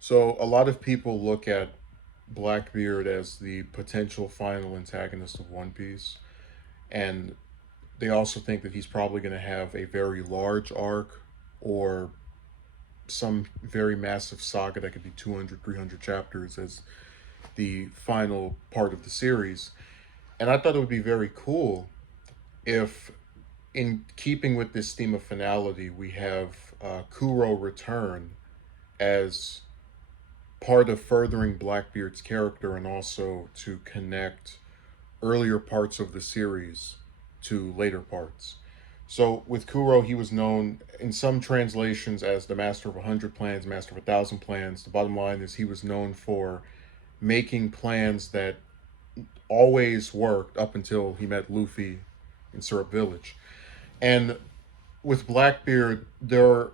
So a lot of people look at Blackbeard as the potential final antagonist of One Piece, and they also think that he's probably going to have a very large arc or some very massive saga that could be 200, 300 chapters as the final part of the series. And I thought it would be very cool if, in keeping with this theme of finality, we have Kuro return as part of furthering Blackbeard's character and also to connect earlier parts of the series to later parts. So with Kuro, he was known in some translations as the master of 100 plans, master of 1,000 plans. The bottom line is he was known for making plans that always worked up until he met Luffy in Syrup Village. And with Blackbeard, there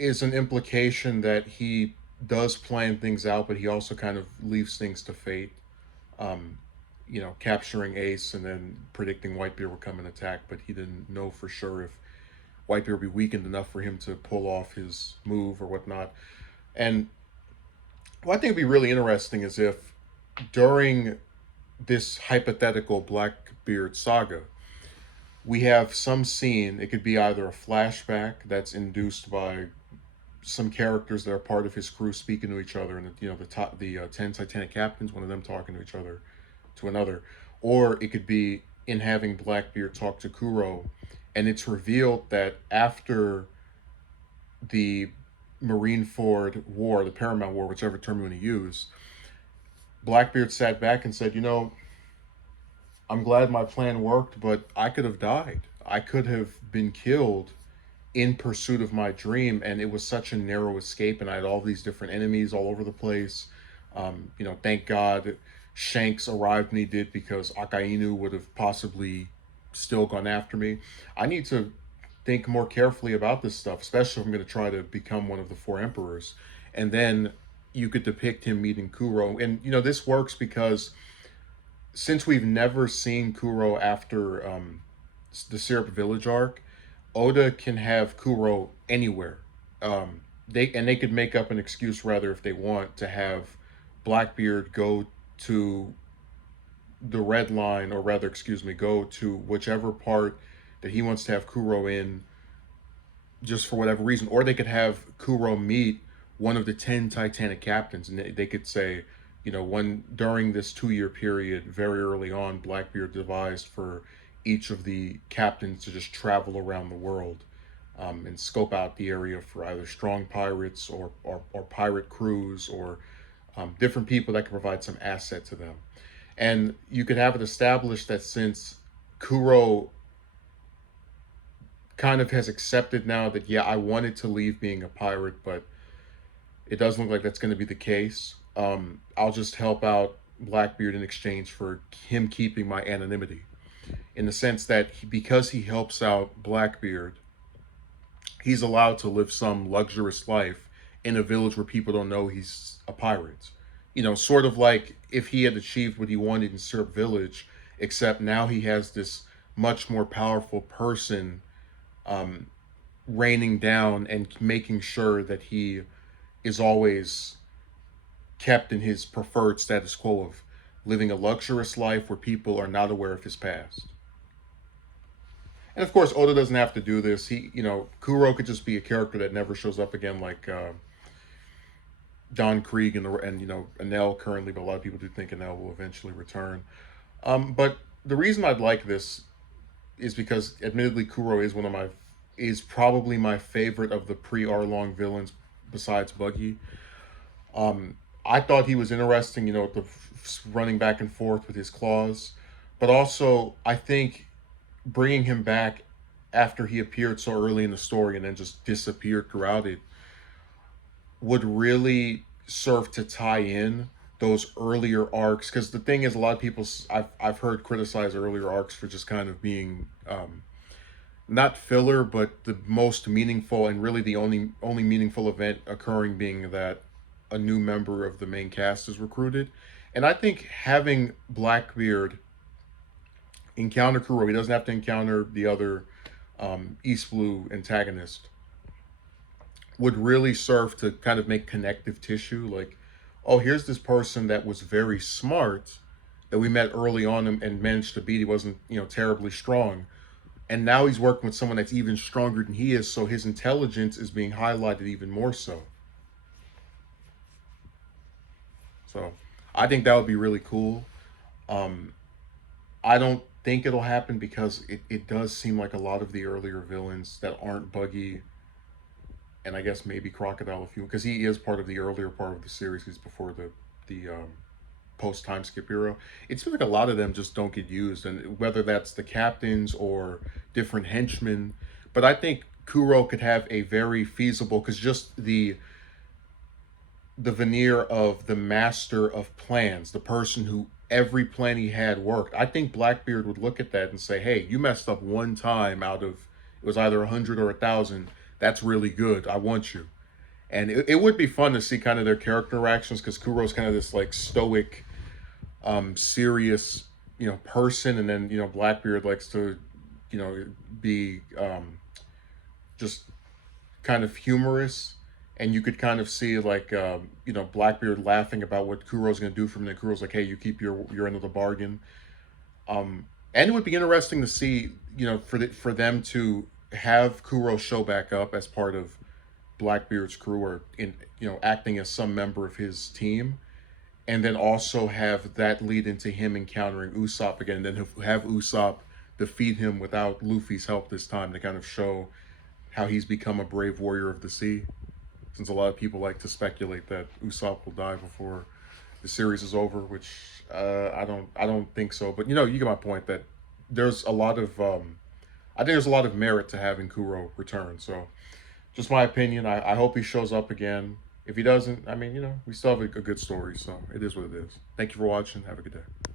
is an implication that he does plan things out, but he also kind of leaves things to fate. Um, capturing Ace and then predicting Whitebeard would come and attack, but he didn't know for sure if Whitebeard would be weakened enough for him to pull off his move or whatnot. And what I think would be really interesting is if during this hypothetical Blackbeard saga, we have some scene, it could be either a flashback that's induced by some characters that are part of his crew speaking to each other, and the 10 Titanic captains, one of them talking to each other, to another, or it could be in having Blackbeard talk to Kuro, and it's revealed that after the Marineford War, the Paramount War, whichever term you want to use, Blackbeard sat back and said, I'm glad my plan worked, but I could have died. I could have been killed in pursuit of my dream, and it was such a narrow escape, and I had all these different enemies all over the place. Thank God Shanks arrived when he did, because Akainu would have possibly still gone after me. I need to think more carefully about this stuff, especially if I'm going to try to become one of the four emperors. And then you could depict him meeting Kuro. And, this works because since we've never seen Kuro after the Syrup Village arc, Oda can have Kuro anywhere. They could make up an excuse, rather, if they want, to have Blackbeard go to the Red Line, or rather, excuse me, go to whichever part that he wants to have Kuro in, just for whatever reason. Or they could have Kuro meet one of the 10 Titanic captains, and they could say, when during this 2 year period, very early on, Blackbeard devised for each of the captains to just travel around the world, and scope out the area for either strong pirates or pirate crews, or different people that can provide some asset to them. And you could have it established that since Kuro kind of has accepted now that, yeah, I wanted to leave being a pirate, but it doesn't look like that's going to be the case. I'll just help out Blackbeard in exchange for him keeping my anonymity. In the sense that because he helps out Blackbeard, he's allowed to live some luxurious life in a village where people don't know he's a pirate. Sort of like if he had achieved what he wanted in Syrup Village, except now he has this much more powerful person um, raining down and making sure that he is always kept in his preferred status quo of living a luxurious life where people are not aware of his past. And of course, Oda doesn't have to do this. Kuro could just be a character that never shows up again, like Don Krieg and Enel currently, but a lot of people do think Enel will eventually return. But the reason I'd like this is because, admittedly, Kuro is probably my favorite of the pre Arlong villains besides Buggy. I thought he was interesting, with the running back and forth with his claws, but also I think bringing him back after he appeared so early in the story and then just disappeared throughout it would really serve to tie in those earlier arcs. Because the thing is, a lot of people I've heard criticize earlier arcs for just kind of being not filler, but the most meaningful, and really the only meaningful event occurring being that a new member of the main cast is recruited. And I think having Blackbeard encounter Kuro, he doesn't have to encounter the other East Blue antagonist, would really serve to kind of make connective tissue. Like, oh, here's this person that was very smart that we met early on and managed to beat. He wasn't, terribly strong. And now he's working with someone that's even stronger than he is, so his intelligence is being highlighted even more so. So I think that would be really cool. Um, I don't think it'll happen because it does seem like a lot of the earlier villains that aren't Buggy, and I guess maybe Crocodile if you, because he is part of the earlier part of the series. He's before the post time skip era. It seems like a lot of them just don't get used, and whether that's the captains or different henchmen. But I think Kuro could have a very feasible, because just the veneer of the master of plans, the person who every plan he had worked. I think Blackbeard would look at that and say, "Hey, you messed up one time out of it was either 100 or 1,000. That's really good. I want you." And it would be fun to see kind of their character interactions because Kuro's kind of this like stoic, serious, person, and then Blackbeard likes to, be just kind of humorous, and you could kind of see like Blackbeard laughing about what Kuro's going to do for him. And Kuro's like, "Hey, you keep your end of the bargain." And it would be interesting to see for them to have Kuro show back up as part of Blackbeard's crew or in acting as some member of his team, and then also have that lead into him encountering Usopp again, and then have Usopp defeat him without Luffy's help this time to kind of show how he's become a brave warrior of the sea. Since a lot of people like to speculate that Usopp will die before the series is over, which I don't think so. But you get my point that there's a lot of I think there's a lot of merit to having Kuro return. So just my opinion. I hope he shows up again. If he doesn't, I mean, we still have a good story. So it is what it is. Thank you for watching. Have a good day.